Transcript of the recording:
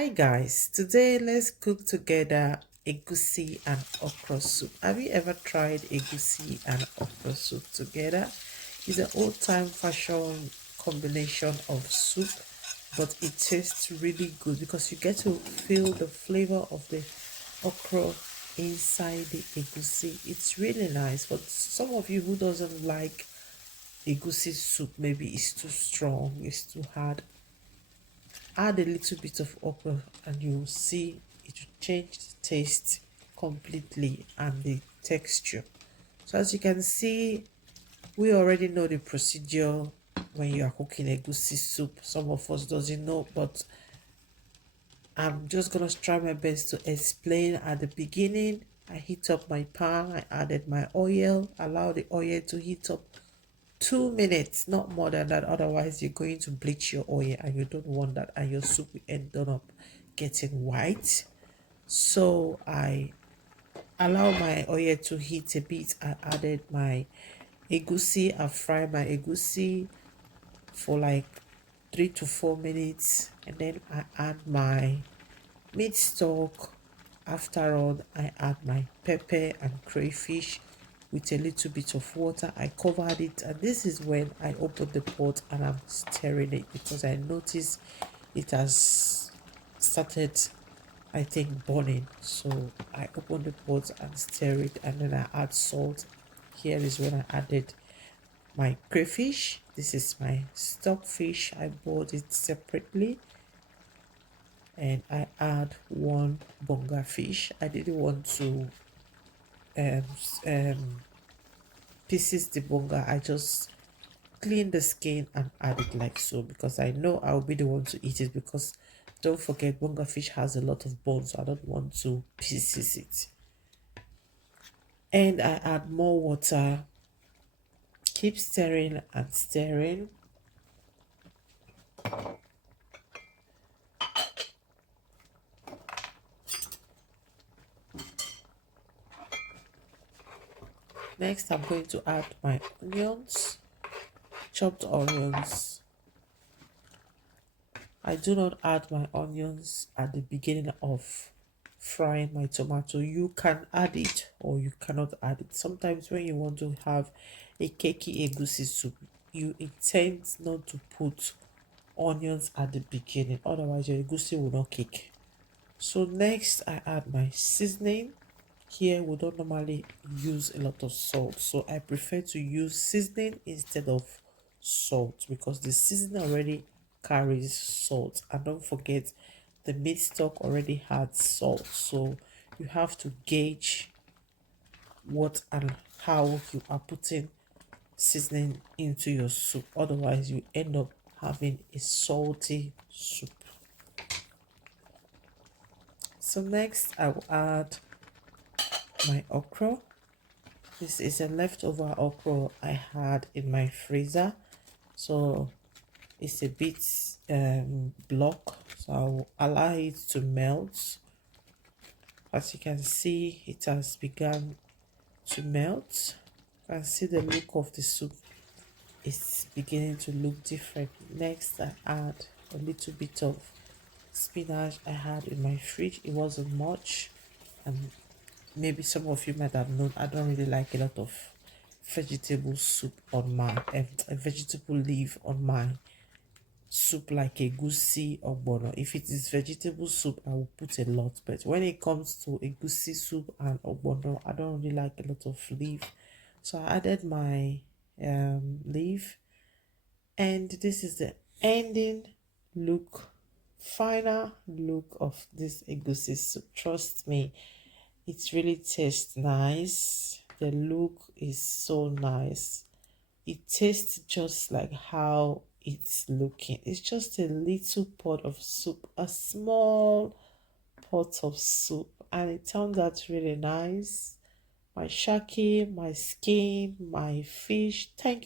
Hi guys, today let's cook together egusi and okra soup. Have you ever tried egusi and okra soup together? It's an old-time fashion combination of soup, but it tastes really good because you get to feel the flavor of the okra inside the egusi. It's really nice, but some of you who doesn't like egusi soup, maybe it's too strong, it's too hard, add a little bit of okra and you will see it will change the taste completely and the texture. So as you can see, we already know the procedure when you are cooking egusi soup. Some of us doesn't know, but I'm just gonna try my best to explain. At the beginning, I heat up my pan, I added my oil, allow the oil to heat up 2 minutes, not more than that. Otherwise, you're going to bleach your oil and you don't want that, and your soup will end up getting white. So I allow my oil to heat a bit. I added my egusi. I fry my egusi for like 3 to 4 minutes, and then I add my meat stock. After all, I add my pepper and crayfish with a little bit of water. I covered it, and this is when I open the pot and I'm stirring it because I notice it has started, I think, burning. So I open the pot and stir it, and then I add salt. Here is when I added my crayfish. This is my stock fish. I boiled it separately, and I add one bonga fish. I didn't want to um, pieces the bonga. I just clean the skin and add it like so because I know I'll be the one to eat it, because don't forget bonga fish has a lot of bones, so I don't want to pieces it. And I add more water, keep stirring and stirring. Next, I'm going to add my onions, chopped onions. I do not add my onions at the beginning of frying my tomato. You can add it or you cannot add it. Sometimes when you want to have a cakey egusi soup, you intend not to put onions at the beginning, otherwise your egusi will not cake. So next I add my seasoning. Here we don't normally use a lot of salt, so I prefer to use seasoning instead of salt because the seasoning already carries salt. And don't forget, the meat stock already had salt, so you have to gauge what and how you are putting seasoning into your soup, otherwise you end up having a salty soup. So next I will add my okra. This is a leftover okra I had in my freezer, so it's a bit block, so I'll allow it to melt. As you can see, it has begun to melt. You can see the look of the soup is beginning to look different. Next I add a little bit of spinach I had in my fridge. It wasn't much, and maybe some of you might have known I don't really like a lot of vegetable soup on my a vegetable leaf on my soup, like egusi or bono. If it is vegetable soup, I will put a lot, but when it comes to egusi soup and ogbono, I don't really like a lot of leaf, so I added my leaf. And this is the ending look, final look of this egusi soup. Trust me, it really tastes nice. The look is so nice. It tastes just like how it's looking. It's just a little pot of soup, a small pot of soup, and it turns out really nice. My shaki, my skin, my fish. Thank you.